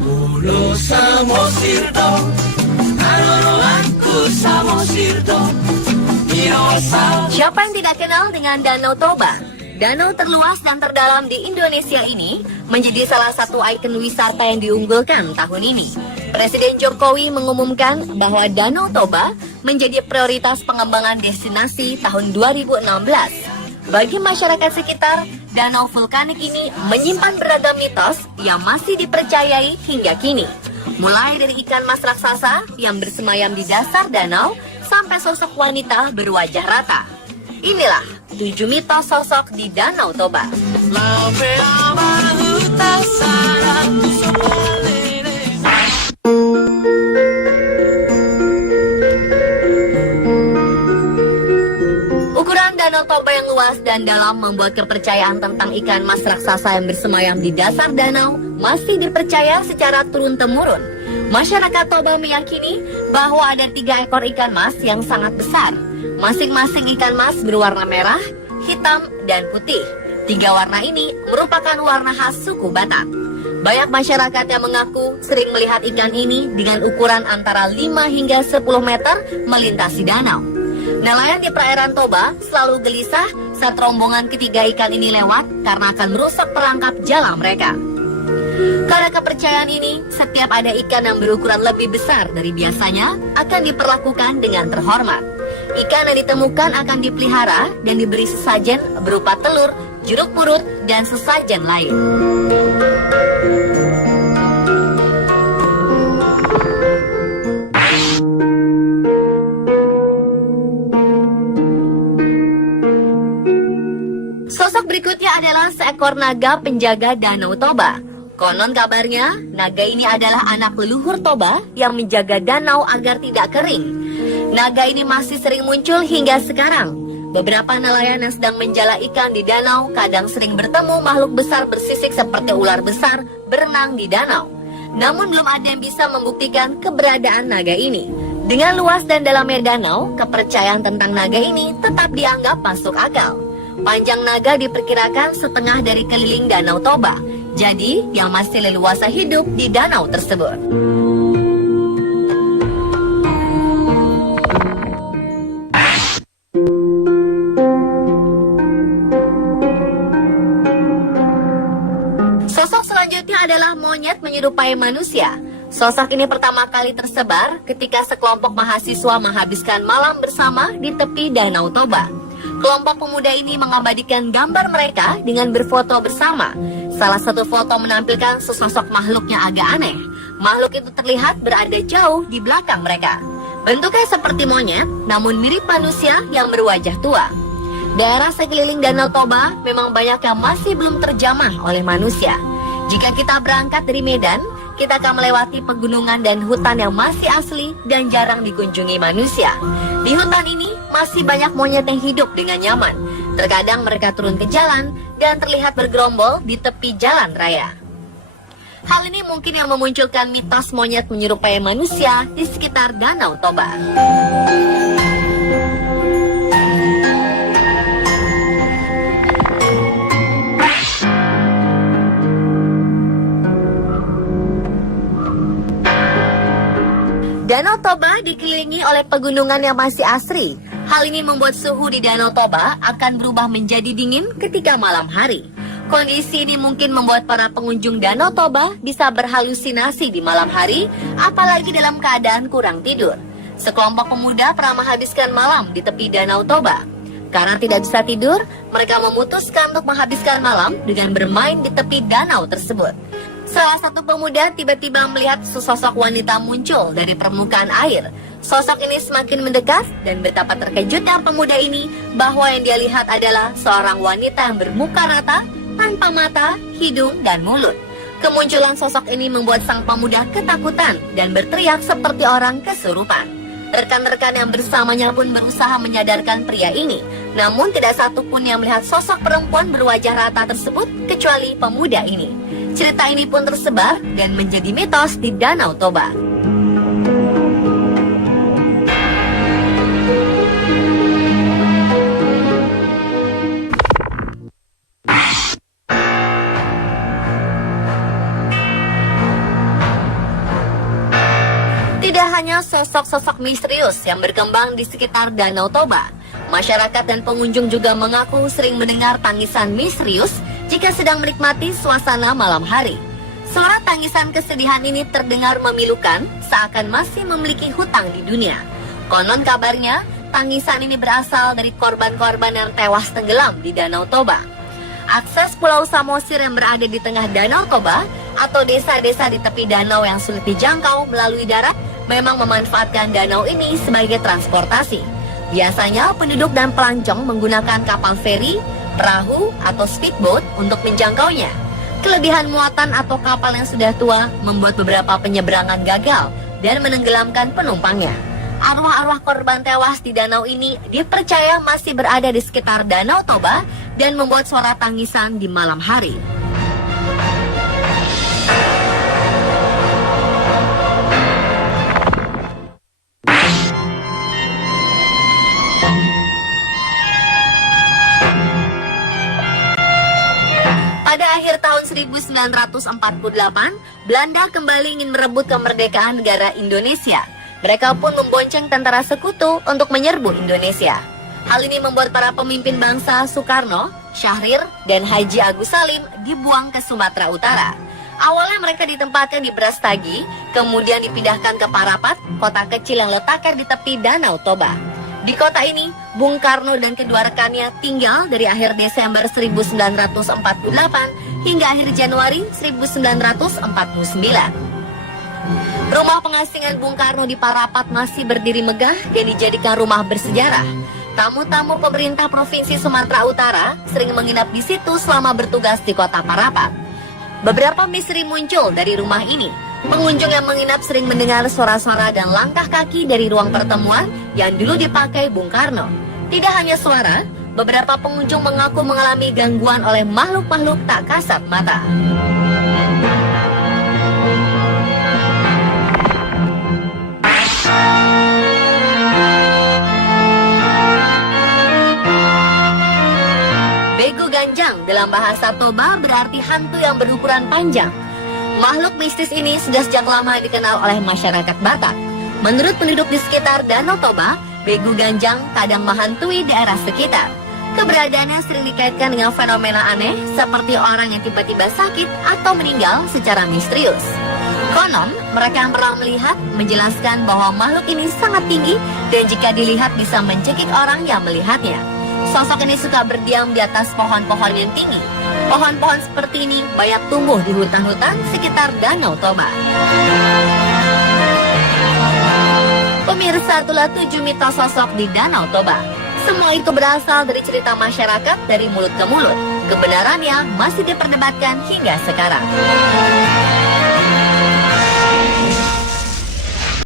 Pulau Samosir,Siapa yang tidak kenal dengan Danau Toba? Danau terluas dan terdalam di Indonesia ini menjadi salah satu ikon wisata yang diunggulkan tahun ini. Presiden Jokowi mengumumkan bahwa Danau Toba menjadi prioritas pengembangan destinasi tahun 2016. Bagi masyarakat sekitar, danau vulkanik ini menyimpan beragam mitos yang masih dipercayai hingga kini. Mulai dari ikan mas raksasa yang bersemayam di dasar danau sampai sosok wanita berwajah rata. Inilah 7 mitos sosok di Danau Toba. Ukuran Danau Toba yang luas dan dalam membuat kepercayaan tentang ikan mas raksasa yang bersemayam di dasar danau masih dipercaya secara turun-temurun. Masyarakat Toba meyakini bahwa ada 3 ekor ikan mas yang sangat besar. Masing-masing ikan mas berwarna merah, hitam, dan putih. 3 warna ini merupakan warna khas suku Batak. Banyak masyarakat yang mengaku sering melihat ikan ini dengan ukuran antara 5 hingga 10 meter melintasi danau. Nelayan di perairan Toba selalu gelisah saat rombongan ketiga ikan ini lewat karena akan merusak perangkap jala mereka. Karena kepercayaan ini, setiap ada ikan yang berukuran lebih besar dari biasanya akan diperlakukan dengan terhormat. Ikan yang ditemukan akan dipelihara dan diberi sesajen berupa telur, jeruk purut, dan sesajen lain. Sosok berikutnya adalah seekor naga penjaga Danau Toba. Konon kabarnya, naga ini adalah anak leluhur Toba yang menjaga danau agar tidak kering. Naga ini masih sering muncul hingga sekarang. Beberapa nelayan yang sedang menjala ikan di danau kadang sering bertemu makhluk besar bersisik seperti ular besar berenang di danau. Namun belum ada yang bisa membuktikan keberadaan naga ini. Dengan luas dan dalamnya danau, kepercayaan tentang naga ini tetap dianggap masuk akal. Panjang naga diperkirakan setengah dari keliling Danau Toba. Jadi, yang masih leluasa hidup di danau tersebut. Sosok selanjutnya adalah monyet menyerupai manusia. Sosok ini pertama kali tersebar ketika sekelompok mahasiswa menghabiskan malam bersama di tepi Danau Toba. Kelompok pemuda ini mengabadikan gambar mereka dengan berfoto bersama. Salah satu foto menampilkan sesosok makhluk yang agak aneh. Makhluk itu terlihat berada jauh di belakang mereka. Bentuknya seperti monyet, namun mirip manusia yang berwajah tua. Daerah sekeliling Danau Toba memang banyak yang masih belum terjamah oleh manusia. Jika kita berangkat dari Medan, kita akan melewati pegunungan dan hutan yang masih asli dan jarang dikunjungi manusia. Di hutan ini masih banyak monyet yang hidup dengan nyaman. Terkadang mereka turun ke jalan dan terlihat bergerombol di tepi jalan raya. Hal ini mungkin yang memunculkan mitos monyet menyerupai manusia di sekitar Danau Toba. Danau Toba dikelilingi oleh pegunungan yang masih asri. Hal ini membuat suhu di Danau Toba akan berubah menjadi dingin ketika malam hari. Kondisi ini mungkin membuat para pengunjung Danau Toba bisa berhalusinasi di malam hari, apalagi dalam keadaan kurang tidur. Sekelompok pemuda pernah menghabiskan malam di tepi Danau Toba. Karena tidak bisa tidur, mereka memutuskan untuk menghabiskan malam dengan bermain di tepi danau tersebut. Salah satu pemuda tiba-tiba melihat sesosok wanita muncul dari permukaan air. Sosok ini semakin mendekat dan betapa terkejutnya pemuda ini bahwa yang dia lihat adalah seorang wanita yang bermuka rata, tanpa mata, hidung, dan mulut. Kemunculan sosok ini membuat sang pemuda ketakutan dan berteriak seperti orang kesurupan. Rekan-rekan yang bersamanya pun berusaha menyadarkan pria ini. Namun tidak satu pun yang melihat sosok perempuan berwajah rata tersebut kecuali pemuda ini. Cerita ini pun tersebar dan menjadi mitos di Danau Toba. Tidak hanya sosok-sosok misterius yang berkembang di sekitar Danau Toba, masyarakat dan pengunjung juga mengaku sering mendengar tangisan misterius jika sedang menikmati suasana malam hari. Suara tangisan kesedihan ini terdengar memilukan, seakan masih memiliki hutang di dunia. Konon kabarnya, tangisan ini berasal dari korban-korban yang tewas tenggelam di Danau Toba. Akses Pulau Samosir yang berada di tengah Danau Toba atau desa-desa di tepi danau yang sulit dijangkau melalui darat memang memanfaatkan danau ini sebagai transportasi. Biasanya penduduk dan pelancong menggunakan kapal feri, perahu, atau speedboat untuk menjangkaunya. Kelebihan muatan atau kapal yang sudah tua membuat beberapa penyeberangan gagal dan menenggelamkan penumpangnya. Arwah-arwah korban tewas di danau ini dipercaya masih berada di sekitar Danau Toba dan membuat suara tangisan di malam hari. Pada akhir tahun 1948, Belanda kembali ingin merebut kemerdekaan negara Indonesia. Mereka pun membonceng tentara sekutu untuk menyerbu Indonesia. Hal ini membuat para pemimpin bangsa Soekarno, Syahrir, dan Haji Agus Salim dibuang ke Sumatera Utara. Awalnya mereka ditempatkan di Brastagi, kemudian dipindahkan ke Parapat, kota kecil yang letaknya di tepi Danau Toba. Di kota ini, Bung Karno dan kedua rekannya tinggal dari akhir Desember 1948 hingga akhir Januari 1949. Rumah pengasingan Bung Karno di Parapat masih berdiri megah dan dijadikan rumah bersejarah. Tamu-tamu pemerintah Provinsi Sumatera Utara sering menginap di situ selama bertugas di kota Parapat. Beberapa misteri muncul dari rumah ini. Pengunjung yang menginap sering mendengar suara-suara dan langkah kaki dari ruang pertemuan yang dulu dipakai Bung Karno. Tidak hanya suara, beberapa pengunjung mengaku mengalami gangguan oleh makhluk-makhluk tak kasat mata. Begu Ganjang dalam bahasa Toba berarti hantu yang berukuran panjang. Makhluk mistis ini sudah sejak lama dikenal oleh masyarakat Batak. Menurut penduduk di sekitar Danau Toba, Begu Ganjang kadang menghantui daerah sekitar. Keberadaannya sering dikaitkan dengan fenomena aneh seperti orang yang tiba-tiba sakit atau meninggal secara misterius. Konon, mereka yang pernah melihat menjelaskan bahwa makhluk ini sangat tinggi dan jika dilihat bisa mencekik orang yang melihatnya. Sosok ini suka berdiam di atas pohon-pohon yang tinggi. Pohon-pohon seperti ini banyak tumbuh di hutan-hutan sekitar Danau Toba. Pemirsa, itulah 7 mitos sosok di Danau Toba. Semua itu berasal dari cerita masyarakat dari mulut ke mulut. Kebenarannya masih diperdebatkan hingga sekarang.